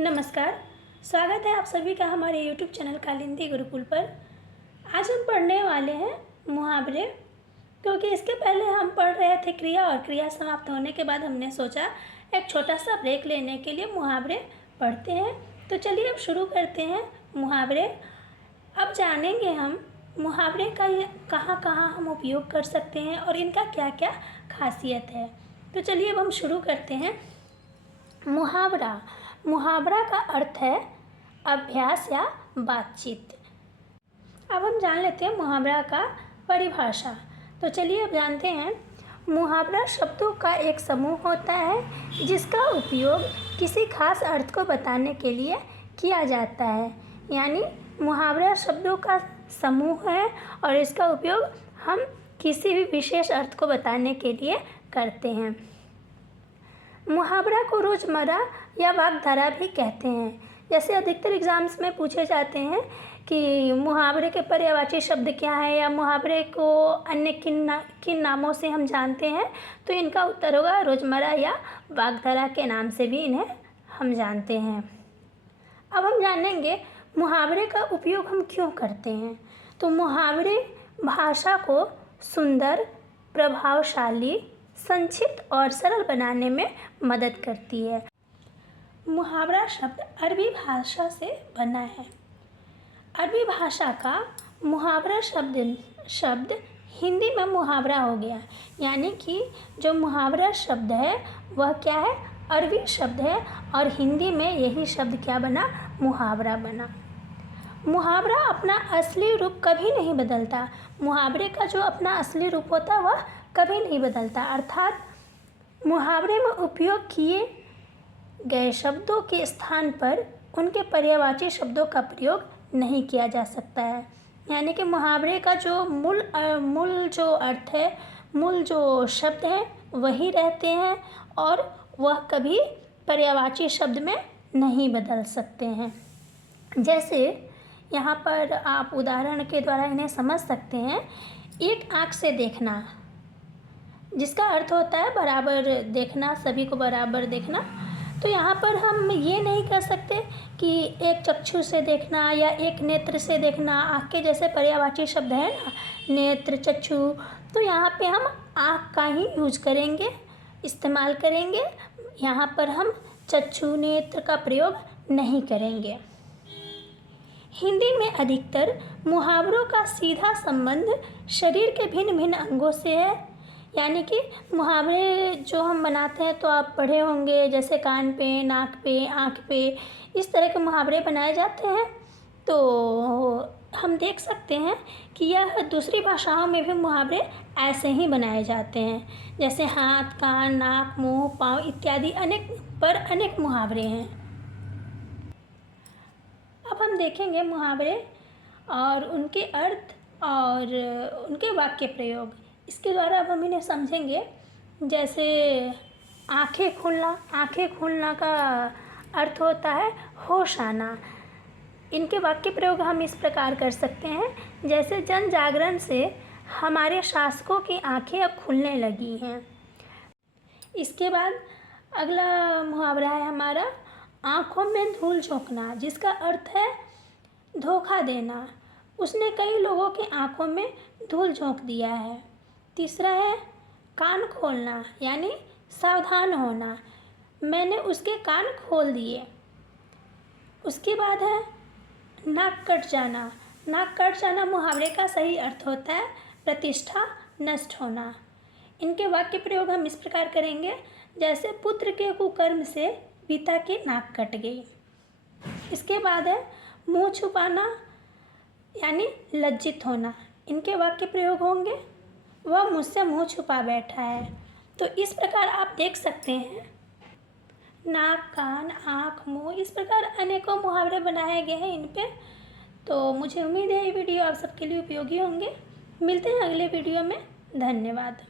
नमस्कार। स्वागत है आप सभी का हमारे YouTube चैनल कालिंदी गुरुकुल पर। आज हम पढ़ने वाले हैं मुहावरे, क्योंकि इसके पहले हम पढ़ रहे थे क्रिया, और क्रिया समाप्त होने के बाद हमने सोचा एक छोटा सा ब्रेक लेने के लिए मुहावरे पढ़ते हैं। तो चलिए अब शुरू करते हैं मुहावरे। अब जानेंगे हम मुहावरे का कहाँ कहाँ हम उपयोग कर सकते हैं और इनका क्या क्या खासियत है। तो चलिए अब हम शुरू करते हैं। मुहावरा, मुहावरा का अर्थ है अभ्यास या बातचीत। अब हम जान लेते हैं मुहावरा का परिभाषा। तो चलिए अब जानते हैं। मुहावरा शब्दों का एक समूह होता है जिसका उपयोग किसी खास अर्थ को बताने के लिए किया जाता है। यानी मुहावरा शब्दों का समूह है और इसका उपयोग हम किसी भी विशेष अर्थ को बताने के लिए करते हैं। मुहावरा को रोज़मर्रा या वाग्धारा भी कहते हैं। जैसे अधिकतर एग्ज़ाम्स में पूछे जाते हैं कि मुहावरे के पर्यायवाची शब्द क्या है, या मुहावरे को अन्य किन नामों से हम जानते हैं, तो इनका उत्तर होगा रोज़मर्रा या वाग्धारा के नाम से भी इन्हें हम जानते हैं। अब हम जानेंगे मुहावरे का उपयोग हम क्यों करते हैं। तो मुहावरे भाषा को सुंदर, प्रभावशाली, संक्षिप्त और सरल बनाने में मदद करती है। मुहावरा शब्द अरबी भाषा से बना है। अरबी भाषा का मुहावरा शब्द हिंदी में मुहावरा हो गया। यानी कि जो मुहावरा शब्द है वह क्या है, अरबी शब्द है, और हिंदी में यही शब्द क्या बना, मुहावरा बना। मुहावरा अपना असली रूप कभी नहीं बदलता। मुहावरे का जो अपना असली रूप होता है वह कभी नहीं बदलता। अर्थात मुहावरे में उपयोग किए गए शब्दों के स्थान पर उनके पर्यायवाची शब्दों का प्रयोग नहीं किया जा सकता है। यानी कि मुहावरे का जो मूल जो अर्थ है, मूल जो शब्द हैं वही रहते हैं, और वह कभी पर्यायवाची शब्द में नहीं बदल सकते हैं। जैसे यहाँ पर आप उदाहरण के द्वारा इन्हें समझ सकते हैं। एक आँख से देखना, जिसका अर्थ होता है बराबर देखना, सभी को बराबर देखना। तो यहाँ पर हम ये नहीं कह सकते कि एक चक्षु से देखना या एक नेत्र से देखना। आँख के जैसे पर्यायवाची शब्द है ना, नेत्र, चक्षु, तो यहाँ पे हम आँख का ही यूज करेंगे, इस्तेमाल करेंगे। यहाँ पर हम चक्षु, नेत्र का प्रयोग नहीं करेंगे। हिंदी में अधिकतर मुहावरों का सीधा संबंध शरीर के भिन्न भिन्न अंगों से है। यानी कि मुहावरे जो हम बनाते हैं तो आप पढ़े होंगे, जैसे कान पे, नाक पे, आँख पे, इस तरह के मुहावरे बनाए जाते हैं। तो हम देख सकते हैं कि यह दूसरी भाषाओं में भी मुहावरे ऐसे ही बनाए जाते हैं। जैसे हाथ, कान, नाक, मुंह, पाँव इत्यादि अनेक मुहावरे हैं। अब हम देखेंगे मुहावरे और उनके अर्थ और उनके वाक्य प्रयोग। इसके द्वारा अब हम इन्हें समझेंगे। जैसे आँखें खुलना, आँखें खुलना का अर्थ होता है होश आना। इनके वाक्य प्रयोग हम इस प्रकार कर सकते हैं। जैसे जन जागरण से हमारे शासकों की आँखें अब खुलने लगी हैं। इसके बाद अगला मुहावरा है हमारा आँखों में धूल झोंकना, जिसका अर्थ है धोखा देना। उसने कई लोगों की आँखों में धूल झोंक दिया है। तीसरा है कान खोलना, यानी सावधान होना, मैंने उसके कान खोल दिए। उसके बाद है नाक कट जाना। नाक कट जाना मुहावरे का सही अर्थ होता है प्रतिष्ठा नष्ट होना। इनके वाक्य प्रयोग हम इस प्रकार करेंगे। जैसे पुत्र के कुकर्म से पिता की नाक कट गई। इसके बाद है मुंह छुपाना, यानी लज्जित होना। इनके वाक्य प्रयोग होंगे वह मुझसे मुंह छुपा बैठा है। तो इस प्रकार आप देख सकते हैं नाक, कान, आँख, मुंह, इस प्रकार अनेकों मुहावरे बनाए गए हैं इन पे। तो मुझे उम्मीद है ये वीडियो आप सबके लिए उपयोगी होंगे। मिलते हैं अगले वीडियो में। धन्यवाद।